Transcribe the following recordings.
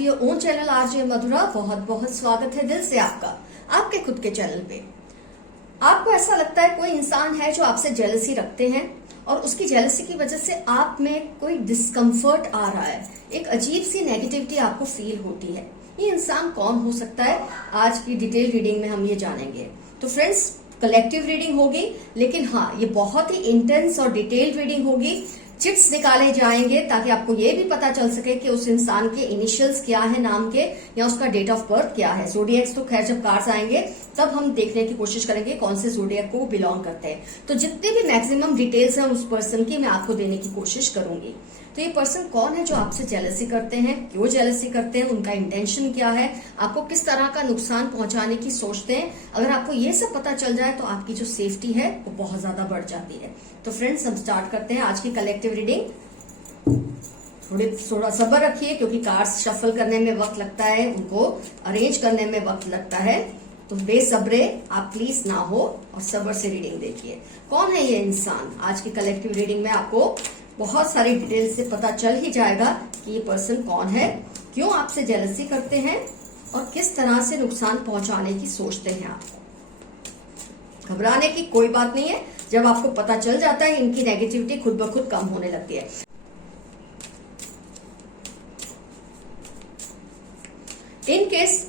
To your own channel RJ Madhura. बहुत बहुत स्वागत है दिल से आपका आपके खुद के चैनल पे। आपको ऐसा लगता है कोई इंसान है जो आपसे जेलसी रखते हैं और उसकी जेलसी की वजह से आप में कोई डिस्कम्फर्ट आ रहा है, एक अजीब सी नेगेटिविटी आपको फील होती है। ये इंसान कौन हो सकता है, आज की डिटेल रीडिंग में हम ये जानेंगे। तो फ्रेंड्स, कलेक्टिव रीडिंग होगी, लेकिन हाँ, ये बहुत ही इंटेंस और डिटेल्ड रीडिंग होगी। चिट्स निकाले जाएंगे ताकि आपको ये भी पता चल सके कि उस इंसान के इनिशियल्स क्या है नाम के, या उसका डेट ऑफ बर्थ क्या है। ज़ोडिएक्स तो खैर जब कार्ड्स आएंगे तब हम देखने की कोशिश करेंगे कौन से ज़ोडिएक को बिलोंग करते हैं। तो जितनी भी मैक्सिमम डिटेल्स हैं उस पर्सन की मैं आपको देने की कोशिश करूंगी। तो ये पर्सन कौन है जो आपसे जेलसी करते हैं, क्यों जेलसी करते हैं, उनका इंटेंशन क्या है, आपको किस तरह का नुकसान पहुंचाने की सोचते हैं। अगर आपको ये सब पता चल जाए तो आपकी जो सेफ्टी है वो बहुत ज्यादा बढ़ जाती है। तो फ्रेंड्स, हम स्टार्ट करते हैं आज की कलेक्टिव रीडिंग। थोड़ा सब्र रखिए क्योंकि कार्ड्स शफल करने में वक्त लगता है, उनको अरेंज करने में वक्त लगता है। तो बेसब्रे आप प्लीज ना हो और सब्र से रीडिंग देखिए। कौन है ये इंसान? आज की कलेक्टिव रीडिंग में आपको बहुत सारी डिटेल से पता चल ही जाएगा कि ये पर्सन कौन है, क्यों आपसे जेलसी करते हैं और किस तरह से नुकसान पहुंचाने की सोचते हैं आपको। घबराने की कोई बात नहीं है, जब आपको पता चल जाता है इनकी नेगेटिविटी खुद ब खुद कम होने लगती है। इन केस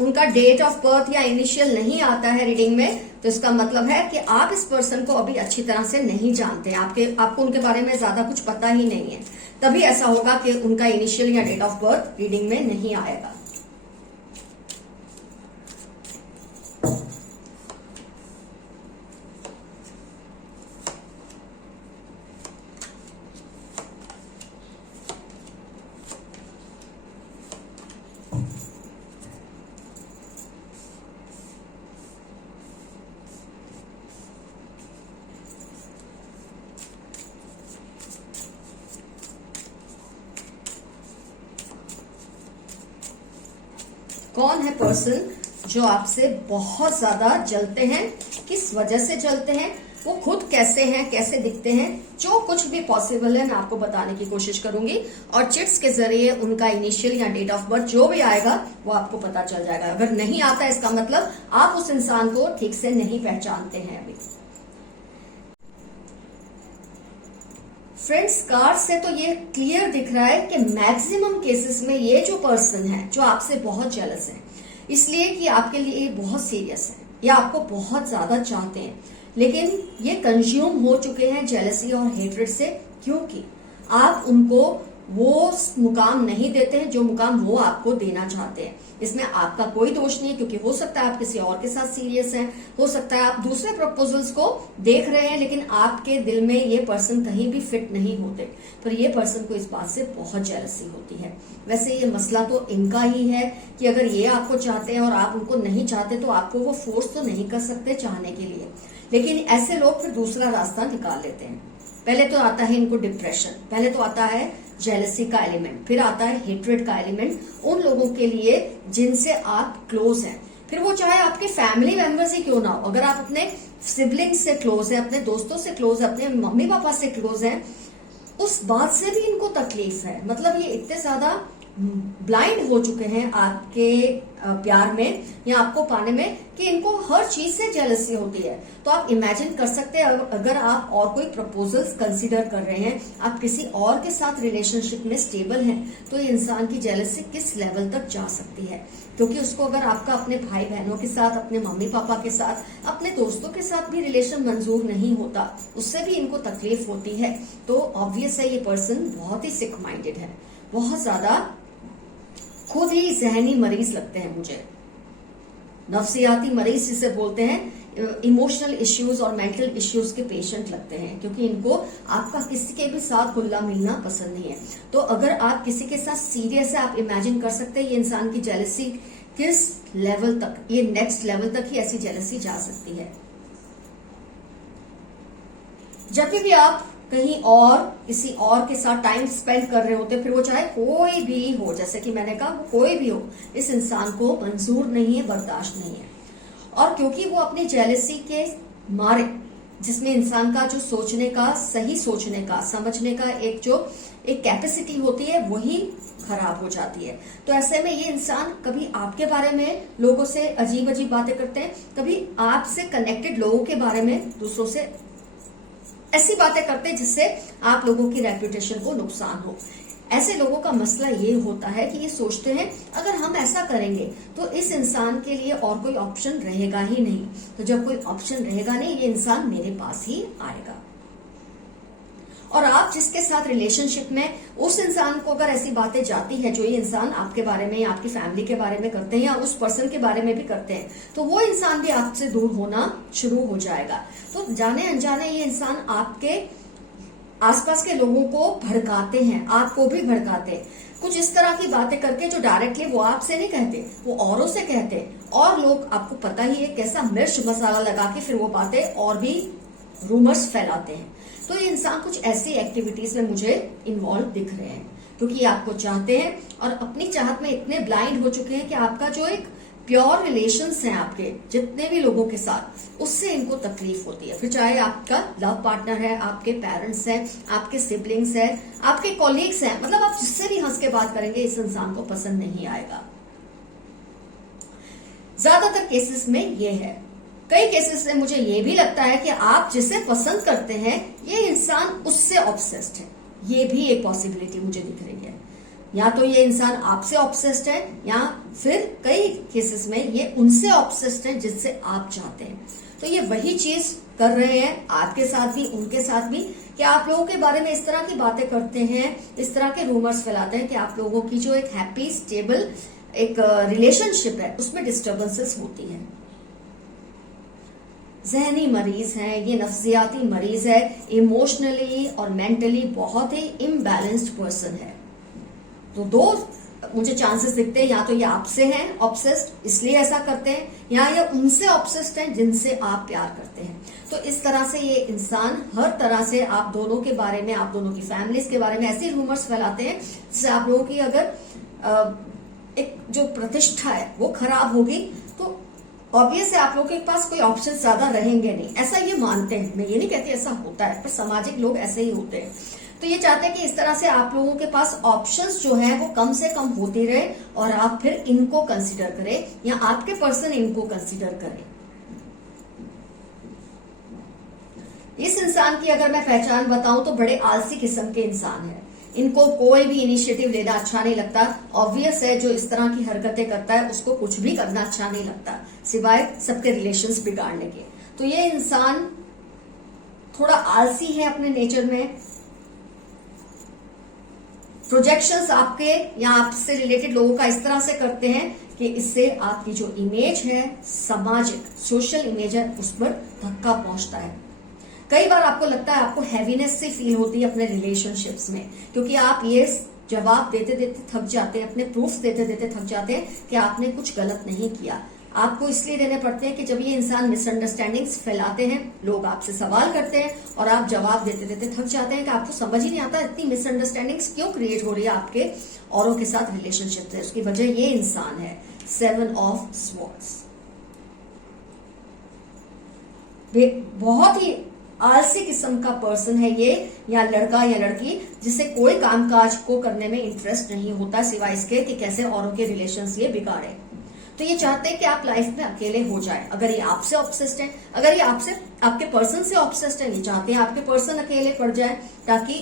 उनका डेट ऑफ बर्थ या इनिशियल नहीं आता है रीडिंग में, तो इसका मतलब है कि आप इस पर्सन को अभी अच्छी तरह से नहीं जानते हैं, आपको उनके बारे में ज्यादा कुछ पता ही नहीं है। तभी ऐसा होगा कि उनका इनिशियल या डेट ऑफ बर्थ रीडिंग में नहीं आएगा। कौन है पर्सन जो आपसे बहुत ज्यादा जलते हैं, किस वजह से जलते हैं, वो खुद कैसे हैं, कैसे दिखते हैं, जो कुछ भी पॉसिबल है मैं आपको बताने की कोशिश करूंगी। और चिट्स के जरिए उनका इनिशियल या डेट ऑफ बर्थ जो भी आएगा वो आपको पता चल जाएगा। अगर नहीं आता इसका मतलब आप उस इंसान को ठीक से नहीं पहचानते हैं अभी। फ्रेंड्स, कार्ड से तो ये क्लियर दिख रहा है कि मैक्सिमम केसेस में ये जो पर्सन है जो आपसे बहुत जेलस है, इसलिए कि आपके लिए ये बहुत सीरियस है या आपको बहुत ज्यादा चाहते हैं, लेकिन ये कंज्यूम हो चुके हैं जेलसी और हेट्रेड से, क्योंकि आप उनको वो मुकाम नहीं देते हैं जो मुकाम वो आपको देना चाहते हैं। इसमें आपका कोई दोष नहीं है, क्योंकि हो सकता है आप किसी और के साथ सीरियस हैं, हो सकता है आप दूसरे प्रपोजल्स को देख रहे हैं, लेकिन आपके दिल में ये पर्सन कहीं भी फिट नहीं होते। पर ये पर्सन को इस बात से बहुत जेलसी होती है। वैसे ये मसला तो इनका ही है कि अगर ये आपको चाहते हैं और आप उनको नहीं चाहते तो आपको वो फोर्स तो नहीं कर सकते चाहने के लिए, लेकिन ऐसे लोग फिर दूसरा रास्ता निकाल लेते हैं। पहले तो आता है इनको डिप्रेशन, पहले तो आता है जेलसी का एलिमेंट, फिर आता है हेट्रेड का एलिमेंट उन लोगों के लिए जिनसे आप क्लोज हैं। फिर वो चाहे आपके फैमिली मेंबर्स ही क्यों ना हो, अगर आप अपने सिबलिंग्स से क्लोज हैं, अपने दोस्तों से क्लोज हैं, अपने मम्मी पापा से क्लोज हैं, उस बात से भी इनको तकलीफ है। मतलब ये इतने ज्यादा ब्लाइंड हो चुके हैं आपके प्यार में या आपको पाने में कि इनको हर चीज से जेलसी होती है। तो आप इमेजिन कर सकते हैं, अगर आप और कोई प्रपोजल्स कंसीडर कर रहे हैं, आप किसी और के साथ रिलेशनशिप में स्टेबल हैं, तो ये इंसान की जेलसी किस लेवल तक जा सकती है। क्योंकि उसको अगर आपका अपने भाई बहनों के साथ, अपने मम्मी पापा के साथ, अपने दोस्तों के साथ भी रिलेशन मंजूर नहीं होता, उससे भी इनको तकलीफ होती है। तो ऑब्वियस है ये पर्सन बहुत ही सिक माइंडेड है, बहुत ज्यादा खुद ही जहनी मरीज लगते हैं मुझे, नफ्सियाती मरीज जिसे बोलते हैं, इमोशनल इश्यूज और मेंटल इश्यूज के पेशेंट लगते हैं, क्योंकि इनको आपका किसी के भी साथ घुलना मिलना पसंद नहीं है। तो अगर आप किसी के साथ सीरियस है, आप इमेजिन कर सकते हैं ये इंसान की जेलसी किस लेवल तक, ये नेक्स्ट लेवल तक ही ऐसी जेलसी जा सकती है। जब भी आप कहीं और किसी और के साथ टाइम स्पेंड कर रहे होते, फिर वो चाहे कोई भी हो, जैसे कि मैंने कहा वो कोई भी हो, इस इंसान को मंजूर नहीं है, बर्दाश्त नहीं है। और क्योंकि वो अपनी जेलसी के मारे जिसमें इंसान का जो सोचने का, सही सोचने का, समझने का एक कैपेसिटी होती है, वही खराब हो जाती है। तो ऐसे में ये इंसान कभी आपके बारे में लोगों से अजीब अजीब बातें करते हैं, कभी आपसे कनेक्टेड लोगों के बारे में दूसरों से ऐसी बातें करते हैं जिससे आप लोगों की रेपुटेशन को नुकसान हो। ऐसे लोगों का मसला ये होता है कि ये सोचते हैं अगर हम ऐसा करेंगे तो इस इंसान के लिए और कोई ऑप्शन रहेगा ही नहीं, तो जब कोई ऑप्शन रहेगा नहीं, ये इंसान मेरे पास ही आएगा। और आप जिसके साथ रिलेशनशिप में उस इंसान को अगर ऐसी बातें जाती है जो ये इंसान आपके बारे में या आपकी फैमिली के बारे में करते हैं या उस पर्सन के बारे में भी करते हैं, तो वो इंसान भी आपसे दूर होना शुरू हो जाएगा। तो जाने अनजाने ये इंसान आपके आसपास के लोगों को भड़काते हैं, आपको भी भड़काते हैं, कुछ इस तरह की बातें करके जो डायरेक्टली वो आपसे नहीं कहते, वो औरों से कहते हैं। और लोग, आपको पता ही है कैसा मिर्च मसाला लगा के फिर वो बातें और भी रूमर्स फैलाते हैं। तो ये इंसान कुछ ऐसी एक्टिविटीज में मुझे इन्वॉल्व दिख रहे हैं, क्योंकि आपको चाहते हैं और अपनी चाहत में इतने ब्लाइंड हो चुके हैं कि आपका जो एक प्योर रिलेशंस हैं आपके जितने भी लोगों के साथ, उससे इनको तकलीफ होती है। फिर चाहे आपका लव पार्टनर है, आपके पेरेंट्स हैं, आपके सिबलिंग्स हैं, आपके कॉलीग्स हैं, मतलब आप जिससे भी हंस के बात करेंगे इस इंसान को पसंद नहीं आएगा। ज्यादातर केसेस में ये है। कई केसेस में मुझे ये भी लगता है कि आप जिसे पसंद करते हैं ये इंसान उससे ऑब्सेस्ड है। ये भी एक पॉसिबिलिटी मुझे दिख रही है। या तो ये इंसान आपसे ऑब्सेस्ड है या फिर कई केसेस में ये उनसे ऑब्सेस्ड है जिससे आप चाहते हैं। तो ये वही चीज कर रहे हैं आपके साथ भी, उनके साथ भी, कि आप लोगों के बारे में इस तरह की बातें करते हैं, इस तरह के रूमर्स फैलाते हैं कि आप लोगों की जो एक हैप्पी स्टेबल एक रिलेशनशिप है उसमें डिस्टर्बेंसेस होती है। जहनी मरीज है, ये नफ्सियाती मरीज है, इमोशनली और मेंटली बहुत ही इम्बैलेंस्ड पर्सन है। तो दो मुझे चांसेस दिखते हैं, या तो ये आपसे हैं ऑब्सेस्ड इसलिए ऐसा करते हैं, या ये उनसे ऑब्सेस्ड हैं जिनसे आप प्यार करते हैं। तो इस तरह से ये इंसान हर तरह से आप दोनों के बारे में, आप दोनों की फैमिलीज के बारे में ऐसे रूमर्स फैलाते हैं जिससे आप लोगों की अगर एक जो प्रतिष्ठा है वो खराब होगी, तो ऑब्वियस है आप लोगों के पास कोई ऑप्शन ज्यादा रहेंगे नहीं। ऐसा ये मानते हैं, मैं ये नहीं कहती ऐसा होता है, पर सामाजिक लोग ऐसे ही होते हैं। तो ये चाहते हैं कि इस तरह से आप लोगों के पास ऑप्शंस जो है वो कम से कम होती रहे और आप फिर इनको कंसीडर करें या आपके पर्सन इनको कंसीडर करें। इस इंसान की अगर मैं पहचान बताऊं तो बड़े आलसी किस्म के इंसान है। इनको कोई भी इनिशिएटिव लेना अच्छा नहीं लगता। ऑब्वियस है जो इस तरह की हरकतें करता है उसको कुछ भी करना अच्छा नहीं लगता सिवाय सबके रिलेशंस बिगाड़ने के। तो ये इंसान थोड़ा आलसी है अपने नेचर में। प्रोजेक्शंस आपके या आपसे रिलेटेड लोगों का इस तरह से करते हैं कि इससे आपकी जो इमेज है, सामाजिक सोशल इमेज है, उस पर धक्का पहुंचता है। कई बार आपको लगता है आपको हैवीनेस से फील होती है अपने रिलेशनशिप्स में, क्योंकि आप ये जवाब देते देते थक जाते हैं, अपने प्रूफ देते देते थक जाते हैं कि आपने कुछ गलत नहीं किया। आपको इसलिए देने पड़ते हैं कि जब ये इंसान मिसअंडरस्टैंडिंग्स फैलाते हैं, लोग आपसे सवाल करते हैं और आप जवाब देते देते थक जाते हैं कि आपको समझ ही नहीं आता इतनी मिसअंडरस्टैंडिंग्स क्यों क्रिएट हो रही है आपके औरों के साथ रिलेशनशिप से। उसकी वजह ये इंसान है 7 ऑफ स्वॉर्ड्स। बहुत ही आलसी किस्म का पर्सन है ये, या लड़का या लड़की जिसे कोई कामकाज को करने में इंटरेस्ट नहीं होता सिवाय इसके कि कैसे औरों के रिलेशंस ये बिगाड़े। तो ये चाहते हैं कि आप लाइफ में अकेले हो जाए। अगर ये आपसे ऑब्सेस्ड है, अगर ये आपसे आपके पर्सन से ऑब्सेस्ड है, ये चाहते हैं आपके पर्सन अकेले पड़ जाए ताकि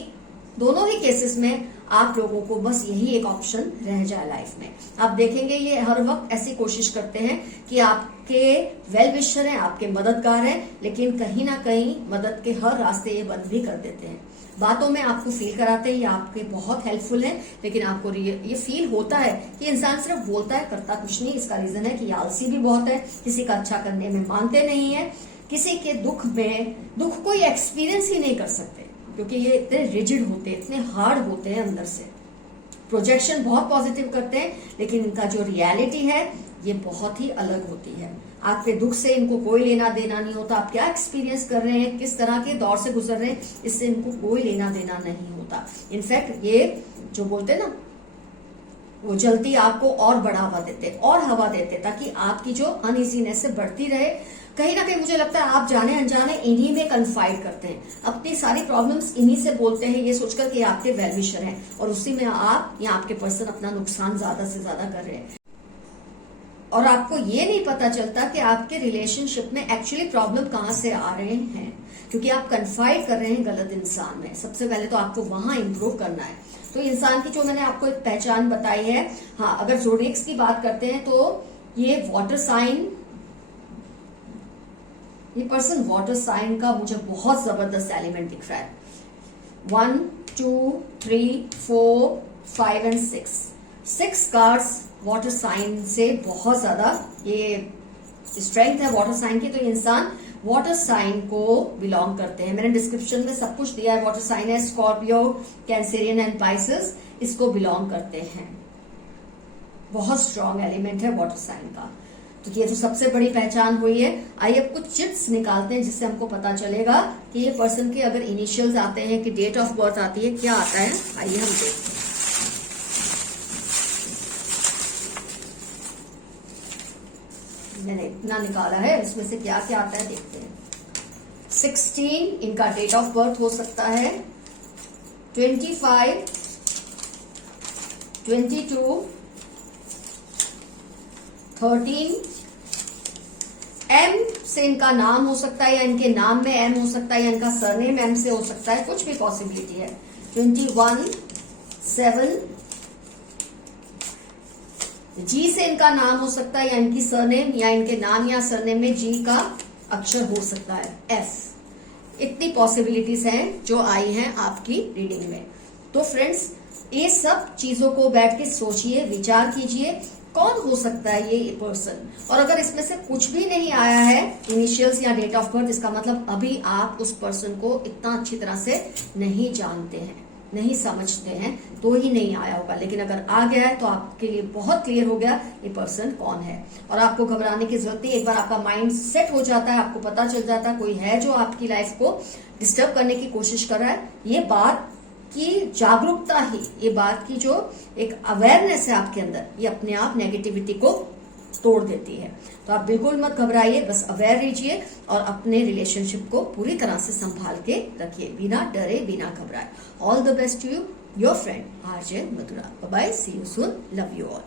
दोनों ही केसेस में आप लोगों को बस यही एक ऑप्शन रह जाए लाइफ में। आप देखेंगे ये हर वक्त ऐसी कोशिश करते हैं कि आपके वेल विशर हैं, आपके मददगार हैं, लेकिन कहीं ना कहीं मदद के हर रास्ते ये बंद भी कर देते हैं। बातों में आपको फील कराते हैं ये आपके बहुत हेल्पफुल है, लेकिन आपको ये फील होता है कि इंसान सिर्फ बोलता है करता कुछ नहीं। इसका रीजन है कि आलसी भी बहुत है, किसी का अच्छा करने में मानते नहीं है, किसी के दुख को ये एक्सपीरियंस ही नहीं कर सकते क्योंकि ये इतने रिजिड होते हैं, इतने हार्ड होते हैं अंदर से। प्रोजेक्शन बहुत पॉजिटिव करते हैं लेकिन इनका जो रियलिटी है ये बहुत ही अलग होती है। आपके दुख से इनको कोई लेना देना नहीं होता। आप क्या एक्सपीरियंस कर रहे हैं, किस तरह के दौर से गुजर रहे हैं, इससे इनको कोई लेना देना नहीं होता। इनफैक्ट ये जो बोलते हैं ना, वो जलती आग को और बढ़ावा देते और हवा देते ताकि आपकी जो अनइजीनेस से बढ़ती रहे, कहीं ना कहीं मुझे लगता है आप जाने अनजाने इन्हीं में कन्फाइड करते हैं, अपनी सारी प्रॉब्लम्स इन्हीं से बोलते हैं, ये सोचकर कि आपके वेल विशर हैं, और उसी में आप या आपके पर्सन अपना नुकसान ज्यादा से ज्यादा कर रहे हैं। और आपको ये नहीं पता चलता कि आपके रिलेशनशिप में एक्चुअली प्रॉब्लम कहाँ से आ रहे हैं, क्योंकि आप कन्फाइड कर रहे हैं गलत इंसान में। सबसे पहले तो आपको वहां इंप्रूव करना है। तो इंसान की जो मैंने आपको एक पहचान बताई है, हाँ, अगर ज़ोडिएक्स की बात करते हैं तो ये वाटर साइन, ये पर्सन वाटर साइन का मुझे बहुत जबरदस्त एलिमेंट दिख रहा है। 1 2 3 4 5 एंड 6 कार्ड्स वाटर साइन से बहुत ज्यादा ये स्ट्रेंथ है वाटर साइन की। तो इंसान वाटर साइन को बिलोंग करते हैं। मैंने डिस्क्रिप्शन में सब कुछ दिया है। वाटर साइन है स्कॉर्पियो, कैंसेरियन एंड पाइसेस, इसको बिलोंग करते हैं। बहुत स्ट्रांग एलिमेंट है वाटर साइन का। तो ये तो सबसे बड़ी पहचान हुई है। आइए अब कुछ चिट्स निकालते हैं जिससे हमको पता चलेगा कि ये पर्सन के अगर इनिशियल्स आते हैं कि डेट ऑफ बर्थ आती है, क्या आता है। आइए हम देखते हैं। मैंने इतना निकाला है, इसमें से क्या क्या आता है देखते हैं। 16 इनका डेट ऑफ बर्थ हो सकता है, 25 22 13 एम से इनका नाम हो सकता है, या इनके नाम में एम हो सकता है, या इनका सरनेम एम से हो सकता है, कुछ भी पॉसिबिलिटी है। 21 7 जी से इनका नाम हो सकता है, या इनकी सरनेम, या इनके नाम या सरनेम में जी का अक्षर हो सकता है, एफ। इतनी पॉसिबिलिटीज हैं जो आई हैं आपकी रीडिंग में। तो फ्रेंड्स, ये सब चीजों को बैठ के सोचिए, विचार कीजिए, कौन हो सकता है ये पर्सन। और अगर इसमें से कुछ भी नहीं आया है, इनिशियल्स या डेट ऑफ बर्थ, इसका मतलब अभी आप उस पर्सन को इतना अच्छी तरह से नहीं जानते हैं, नहीं समझते हैं, तो ही नहीं आया होगा। लेकिन अगर आ गया है तो आपके लिए बहुत क्लियर हो गया ये पर्सन कौन है। और आपको घबराने की जरूरत नहीं। एक बार आपका माइंड सेट हो जाता है, आपको पता चल जाता है कोई है जो आपकी लाइफ को डिस्टर्ब करने की कोशिश कर रहा है, ये बात की जागरूकता ही, ये बात की जो एक अवेयरनेस है आपके अंदर, ये अपने आप नेगेटिविटी को तोड़ देती है। तो आप बिल्कुल मत घबराइए, बस अवेयर रहिए और अपने रिलेशनशिप को पूरी तरह से संभाल के रखिए, बिना डरे, बिना घबराए। All the best to you, your friend RJ Madhura. Bye bye, see you soon, love you all.